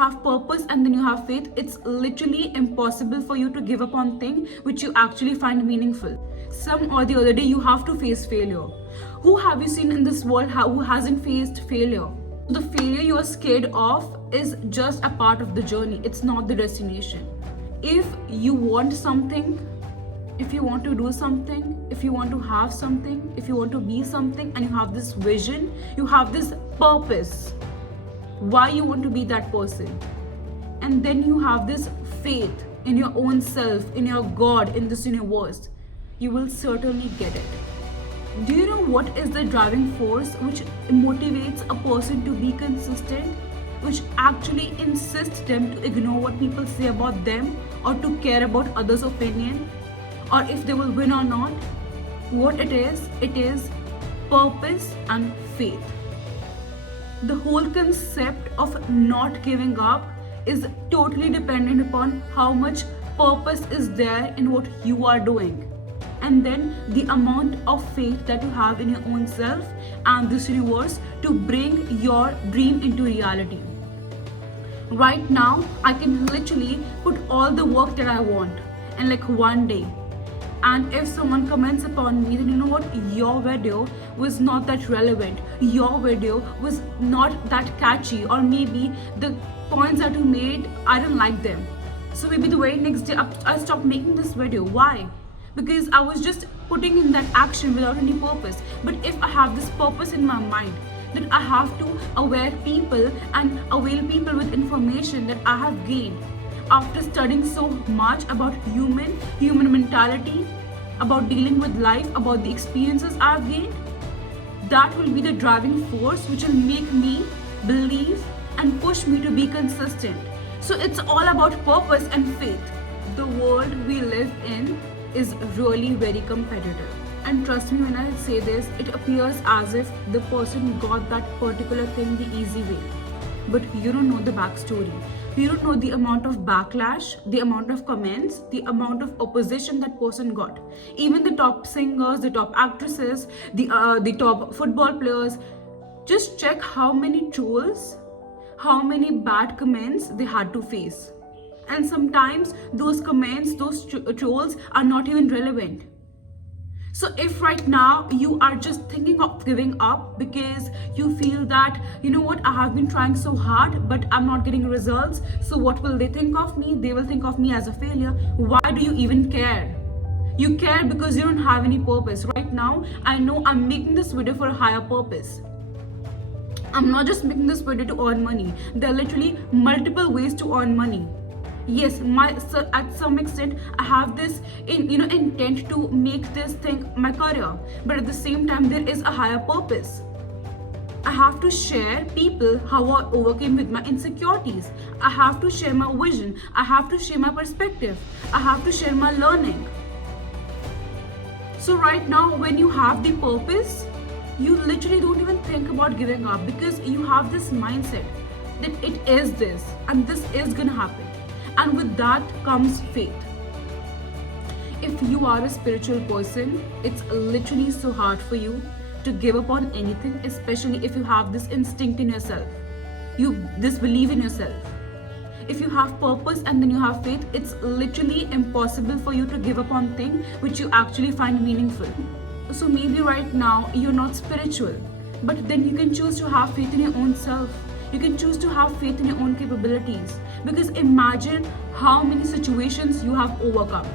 have purpose and then you have faith, it's literally impossible for you to give up on thing which you actually find meaningful. Some or the other day you have to face failure. Who have you seen in this world who hasn't faced failure? The failure you are scared of is just a part of the journey. It's not the destination. If you want something, if you want to do something, if you want to have something, if you want to be something, and you have this vision, you have this purpose, why you want to be that person, and then you have this faith in your own self, in your God, in this universe, you will certainly get it. Do you know what is the driving force which motivates a person to be consistent, which actually insists them to ignore what people say about them or to care about others' opinion or if they will win or not? What it is purpose and faith. The whole concept of not giving up is totally dependent upon how much purpose is there in what you are doing, and then the amount of faith that you have in your own self and this universe to bring your dream into reality. Right now, I can literally put all the work that I want in like one day. And if someone comments upon me, then you know what? Your video was not that relevant. Your video was not that catchy, or maybe the points that you made, I don't like them. So maybe the very next day I stopped making this video. Why? Because I was just putting in that action without any purpose. But if I have this purpose in my mind, then I have to aware people and avail people with information that I have gained after studying so much about human mentality, about dealing with life, about the experiences I've gained. That will be the driving force which will make me believe and push me to be consistent. So it's all about purpose and faith. The world we live in is really very competitive. And trust me when I say this, it appears as if the person got that particular thing the easy way. But you don't know the backstory. You don't know the amount of backlash, the amount of comments, the amount of opposition that person got. Even the top singers, the top actresses, the top football players, just check how many trolls, how many bad comments they had to face. And sometimes those comments, those trolls are not even relevant. So if right now you are just thinking of giving up because you feel that, you know what, I have been trying so hard but I'm not getting results, so what will they think of me? They will think of me as a failure. Why do you even care? You care because you don't have any purpose. Right now, I know I'm making this video for a higher purpose. I'm not just making this video to earn money. There are literally multiple ways to earn money. Yes, at some extent I have this intent to make this thing my career, but at the same time there is a higher purpose. I have to share people how I overcame with my insecurities. I have to share my vision. I have to share my perspective. I have to share my learning. So right now when you have the purpose, you literally don't even think about giving up because you have this mindset that it is this and this is gonna happen. And with that comes faith. If you are a spiritual person, it's literally so hard for you to give up on anything, especially if you have this instinct in yourself, this belief in yourself. If you have purpose and then you have faith, it's literally impossible for you to give up on things which you actually find meaningful. So maybe right now you're not spiritual, but then you can choose to have faith in your own self. You can choose to have faith in your own capabilities. Because imagine how many situations you have overcome.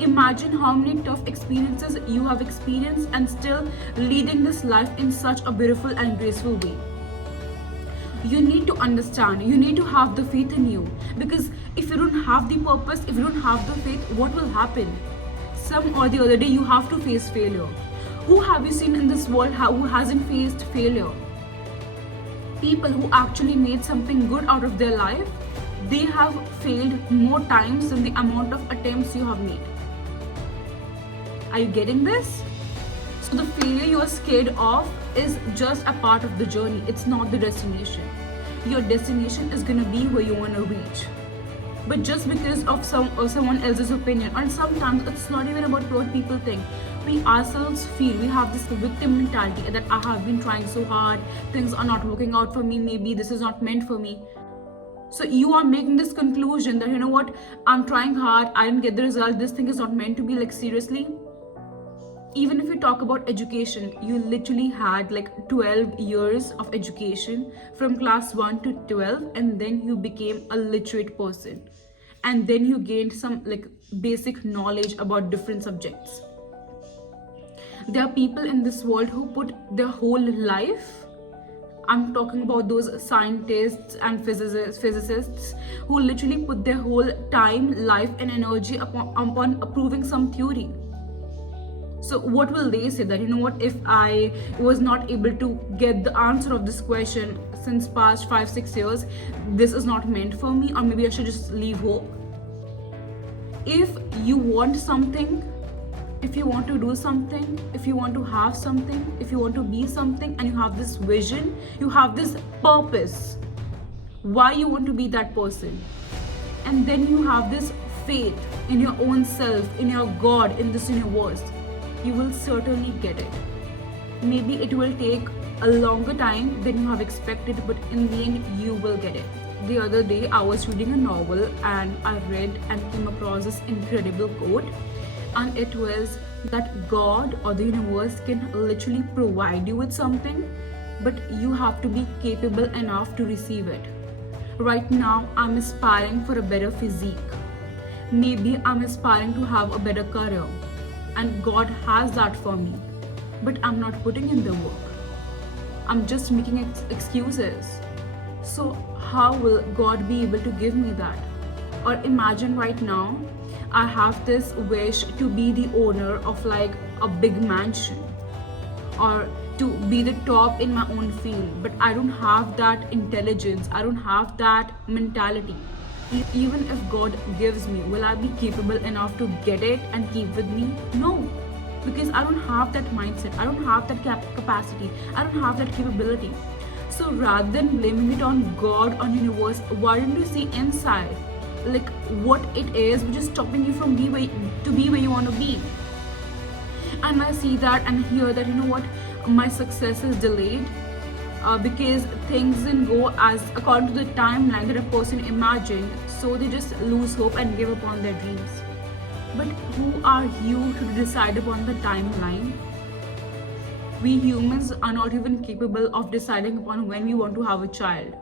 Imagine how many tough experiences you have experienced and still leading this life in such a beautiful and graceful way. You need to understand, you need to have the faith in you. Because if you don't have the purpose, if you don't have the faith, what will happen? Some or the other day you have to face failure. Who have you seen in this world who hasn't faced failure? People who actually made something good out of their life, they have failed more times than the amount of attempts you have made. Are you getting this? So the failure you are scared of is just a part of the journey. It's not the destination. Your destination is going to be where you want to reach. But just because of someone else's opinion, and sometimes it's not even about what people think. We ourselves feel, we have this victim mentality that I have been trying so hard, things are not working out for me, maybe this is not meant for me. So you are making this conclusion that, you know what, I'm trying hard, I didn't get the result, this thing is not meant to be. Like, seriously? Even if you talk about education, you literally had like 12 years of education from class 1 to 12, and then you became a literate person. And then you gained some like basic knowledge about different subjects. There are people in this world who put their whole life, I'm talking about those scientists and physicists who literally put their whole time, life, and energy upon approving some theory. So what will they say? That, you know what, if I was not able to get the answer of this question since past 5-6 years, this is not meant for me, or maybe I should just leave hope. If you want something, if you want to do something, if you want to have something, if you want to be something, and you have this vision, you have this purpose, why you want to be that person, and then you have this faith in your own self, in your God, in this universe, you will certainly get it. Maybe it will take a longer time than you have expected, but in the end, you will get it. The other day, I was reading a novel and I read and came across this incredible quote, and it was that God or the universe can literally provide you with something, but you have to be capable enough to receive it. Right now, I'm aspiring for a better physique. Maybe I'm aspiring to have a better career, and God has that for me, but I'm not putting in the work. I'm just making excuses. So how will God be able to give me that? Or imagine right now, I have this wish to be the owner of like a big mansion, or to be the top in my own field, but I don't have that intelligence, I don't have that mentality. Even if God gives me, will I be capable enough to get it and keep with me? No, because I don't have that mindset, I don't have that capacity, I don't have that capability. So rather than blaming it on God, on universe, why don't you see inside, like what it is which is stopping you from being where you want to be? And I see that and hear that, you know what, my success is delayed because things didn't go as according to the timeline that a person imagined, so they just lose hope and give up on their dreams. But who are you to decide upon the timeline? We humans are not even capable of deciding upon when we want to have a child.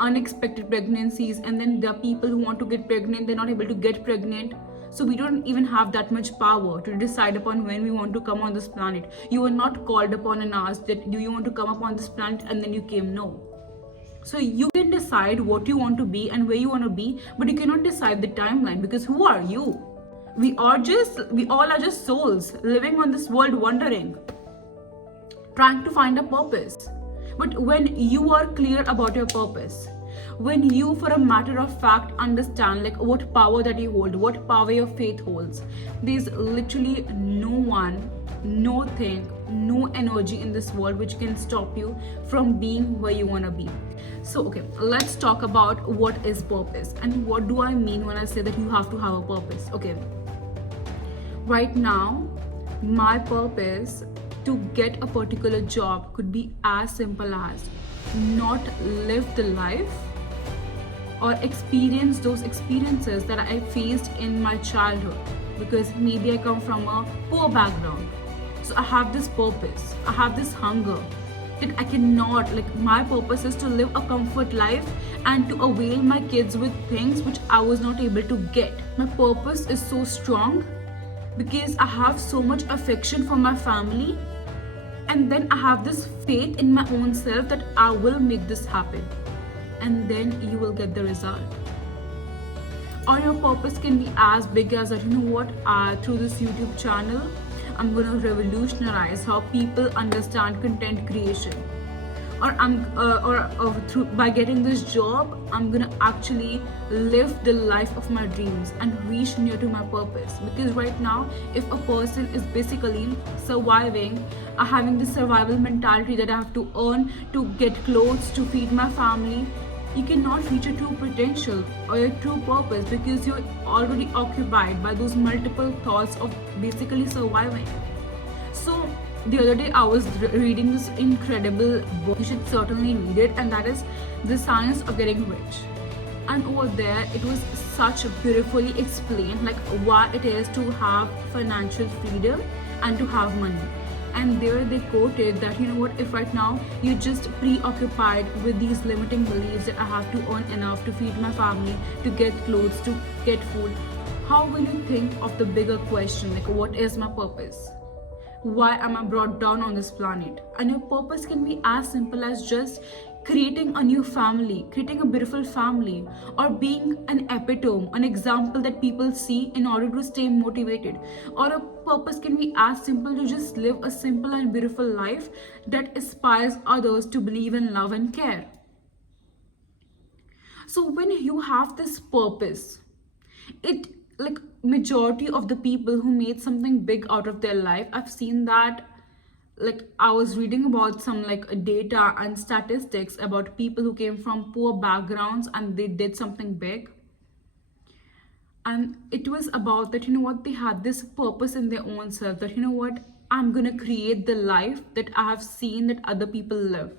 Unexpected pregnancies, and then there are people who want to get pregnant, they're not able to get pregnant. So we don't even have that much power to decide upon when we want to come on this planet. You were not called upon and asked that do you want to come up on this planet, and then you came. No. So you can decide what you want to be and where you want to be, but you cannot decide the timeline, because who are you? We all are just souls living on this world, wandering, trying to find a purpose. But when you are clear about your purpose, when you for a matter of fact understand like what power that you hold, what power your faith holds, there's literally no one, no thing, no energy in this world which can stop you from being where you want to be. So okay, let's talk about what is purpose and what do I mean when I say that you have to have a purpose. Okay, right now my purpose to get a particular job could be as simple as not live the life or experience those experiences that I faced in my childhood, because maybe I come from a poor background. So I have this purpose, I have this hunger that I cannot, like my purpose is to live a comfort life and to avail my kids with things which I was not able to get. My purpose is so strong because I have so much affection for my family, and then I have this faith in my own self that I will make this happen, and then you will get the result. Or your purpose can be as big as that, you know what, through this YouTube channel, I'm going to revolutionize how people understand content creation. Or through by getting this job, I'm gonna actually live the life of my dreams and reach near to my purpose. Because right now, if a person is basically surviving, having this survival mentality that I have to earn to get clothes to feed my family, you cannot reach your true potential or your true purpose, because you're already occupied by those multiple thoughts of basically surviving. So The other day I was reading this incredible book. You should certainly read it, and that is The Science of Getting Rich. And over there it was such beautifully explained, like why it is to have financial freedom and to have money. And there they quoted that, you know what, if right now you're just preoccupied with these limiting beliefs that I have to earn enough to feed my family, to get clothes, to get food, how will you think of the bigger question, like what is my purpose? Why am I brought down on this planet? And your purpose can be as simple as just creating a new family, creating a beautiful family, or being an epitome, an example that people see in order to stay motivated. Or a purpose can be as simple to just live a simple and beautiful life that inspires others to believe in love and care. So when you have this purpose, it, like, majority of the people who made something big out of their life, I've seen that, like I was reading about some like data and statistics about people who came from poor backgrounds and they did something big. And it was about that, you know what, they had this purpose in their own self, that, you know what, I'm gonna create the life that I have seen that other people live,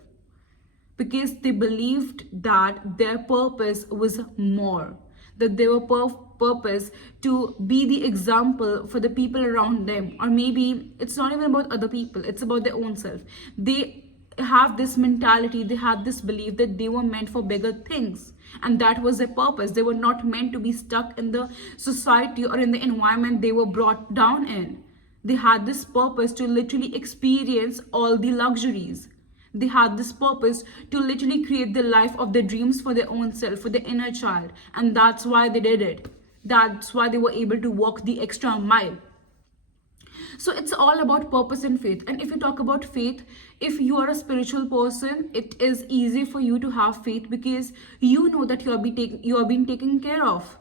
because they believed that their purpose was more, that they were purpose to be the example for the people around them. Or maybe it's not even about other people, it's about their own self. They have this mentality, they had this belief that they were meant for bigger things, and that was their purpose. They were not meant to be stuck in the society or in the environment they were brought down in. They had this purpose to literally experience all the luxuries. They had this purpose to literally create the life of their dreams for their own self, for their inner child. And that's why they did it. That's why they were able to walk the extra mile. So it's all about purpose and faith. And if you talk about faith, if you are a spiritual person, it is easy for you to have faith, because you know that you are being taken care of.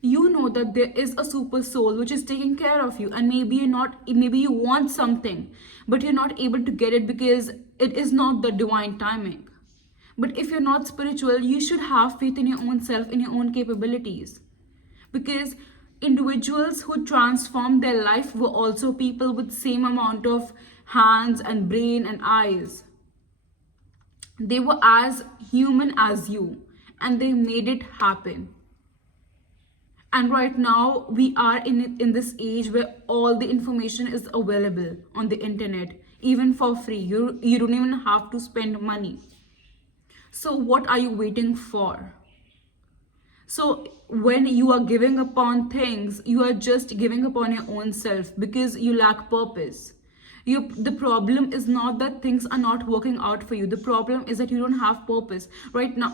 You know that there is a super soul which is taking care of you, and maybe you want something, but you're not able to get it because it is not the divine timing. But if you're not spiritual, you should have faith in your own self, in your own capabilities, because individuals who transformed their life were also people with same amount of hands and brain and eyes. They were as human as you, and they made it happen. And right now we are in this age where all the information is available on the internet, even for free. You don't even have to spend money. So what are you waiting for? So when you are giving up on things, you are just giving up on your own self, because you lack purpose. The problem is not that things are not working out for you. The problem is that you don't have purpose. Right now,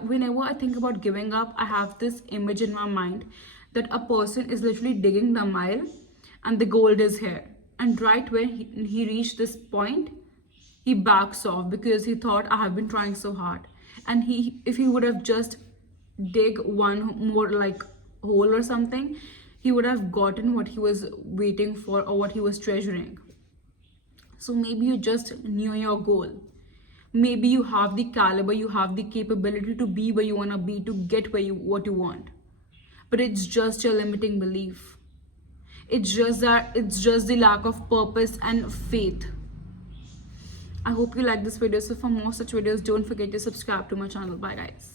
whenever I think about giving up, I have this image in my mind that a person is literally digging the mile and the gold is here. And right when he reached this point, he backs off because he thought, I have been trying so hard. And if he would have just dig one more like hole or something, he would have gotten what he was waiting for or what he was treasuring. So maybe you just knew your goal. Maybe you have the caliber, you have the capability to be where you want to be, to get what you want. But it's just your limiting belief. It's just the lack of purpose and faith. I hope you like this video. So for more such videos, don't forget to subscribe to my channel. Bye guys.